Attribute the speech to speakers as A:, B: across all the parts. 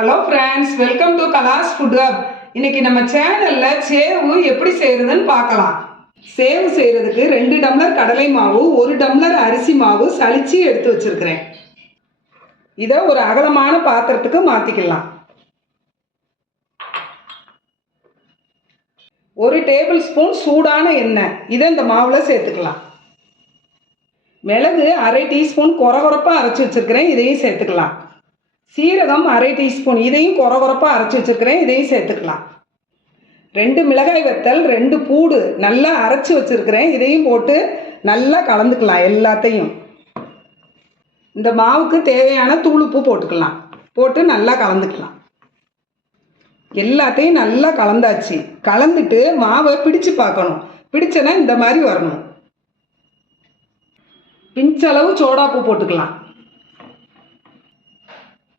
A: Hello friends welcome to Kala's food hub இன்னைக்கு நம்ம சேனலில் சேவு எப்படி செய்கிறதுன்னு பார்க்கலாம். சேவு செய்கிறதுக்கு ரெண்டு டம்ளர் கடலை மாவு ஒரு டம்ளர் அரிசி மாவு சளிச்சு எடுத்து வச்சிருக்கிறேன். இதை ஒரு அகலமான பாத்திரத்துக்கு மாற்றிக்கலாம் ஒரு டேபிள் ஸ்பூன் சூடான எண்ணெய். இதை இந்த மாவில் சேர்த்துக்கலாம். மிளகு அரை டீஸ்பூன் குறகுறப்பாக அரைச்சி வச்சுருக்கிறேன். இதையும் சேர்த்துக்கலாம். சீரகம் அரை டீஸ்பூன். இதையும் குறகுறப்பாக அரைச்சி வச்சிருக்கிறேன். இதையும் சேர்த்துக்கலாம். ரெண்டு மிளகாய் வத்தல் ரெண்டு பூடு நல்லா அரைச்சி வச்சிருக்கிறேன். இதையும் போட்டு நல்லா கலந்துக்கலாம் எல்லாத்தையும். இந்த மாவுக்கு தேவையான தூளுப்பு போட்டுக்கலாம். போட்டு நல்லா கலந்துக்கலாம். எல்லாத்தையும் நல்லா கலந்தாச்சு. கலந்துட்டு மாவை பிடிச்சு பார்க்கணும். பிடிச்சனா இந்த மாதிரி வரணும். பிஞ்சளவு சோடாப்பு போட்டுக்கலாம்.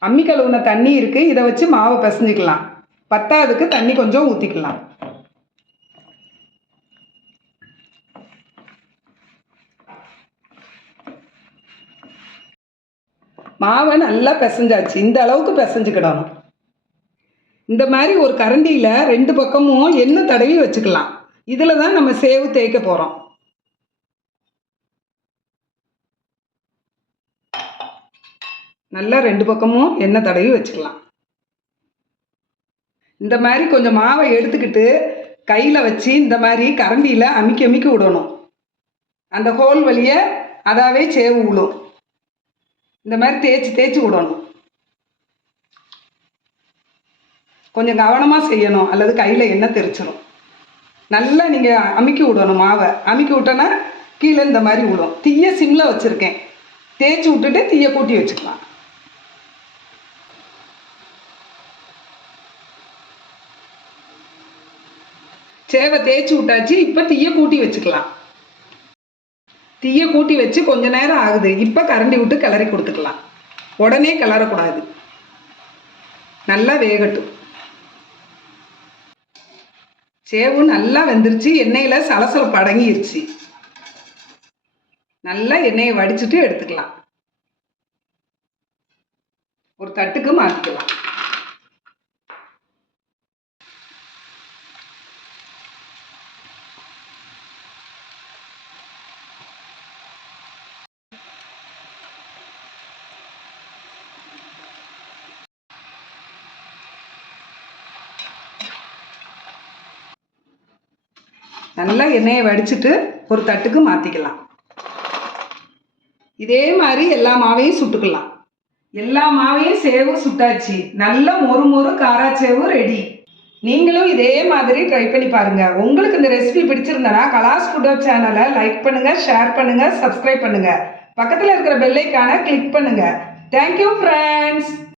A: அம்மி கழுவுன தண்ணி இருக்குது இதை வச்சு மாவை பிசைஞ்சிக்கலாம். பத்தாவதுக்கு தண்ணி கொஞ்சம் ஊற்றிக்கலாம் மாவை நல்லா பிசைஞ்சாச்சு. இந்த அளவுக்கு பிசைஞ்சுக்கிடணும். இந்த மாதிரி ஒரு கரண்டியில் ரெண்டு பக்கமும் எண்ணெய் தடவி வச்சுக்கலாம். இதில் தான் நம்ம சேவு தேய்க்க போகிறோம் நல்லா ரெண்டு பக்கமும் எண்ணெய் தடவி வச்சுக்கலாம். இந்த மாதிரி கொஞ்சம் மாவை எடுத்துக்கிட்டு கையில் வச்சு இந்த மாதிரி கரண்டியில் அமுக்கி அமுக்கி விடணும். அந்த ஹோல் வழியை அதாவே சேவு விழும் இந்த மாதிரி தேய்ச்சி தேய்ச்சி விடணும். கொஞ்சம் கவனமாக செய்யணும் அல்லது கையில் எண்ணெய் தெரிச்சிடும் நல்லா நீங்கள் அமுக்கி விடணும் மாவை. அமுக்கி விட்டோன்னா கீழே இந்த மாதிரி விடும் தீய சிம்மில் வச்சுருக்கேன். தேய்ச்சி விட்டுட்டு தீயை கூட்டி வச்சுக்கலாம். சேவை தேய்ச்சி விட்டாச்சு இப்போ தீயை கூட்டி வச்சுக்கலாம். தீயை கூட்டி வச்சு கொஞ்ச நேரம் ஆகுது. இப்போ கரண்டி விட்டு கிளறி கொடுத்துக்கலாம். உடனே கிளறக்கூடாது. நல்லா வேகட்டும். சேவு நல்லா வெந்துருச்சு. எண்ணெயில் சலசலப்பு அடங்கிருச்சு. நல்லா எண்ணெயை வடிச்சிட்டு எடுத்துக்கலாம். ஒரு தட்டுக்கு மாற்றிக்கலாம் நல்லா எண்ணெயை வடிச்சிட்டு ஒரு தட்டுக்கு மாற்றிக்கலாம் இதே மாதிரி எல்லா மாவையும் சுட்டுக்கலாம். எல்லா மாவையும் சேவு சுட்டாச்சு. நல்ல மொறு மொறு காராச்சேவு ரெடி நீங்களும் இதே மாதிரி ட்ரை பண்ணி பாருங்க. உங்களுக்கு இந்த ரெசிபி பிடிச்சிருந்தனா கலாஸ் ஃபுட் சேனலை லைக் பண்ணுங்க ஷேர் பண்ணுங்க சப்ஸ்கிரைப் பண்ணுங்க. பக்கத்தில் இருக்கிற பெல்லைக்கான கிளிக் பண்ணுங்க. Thank you friends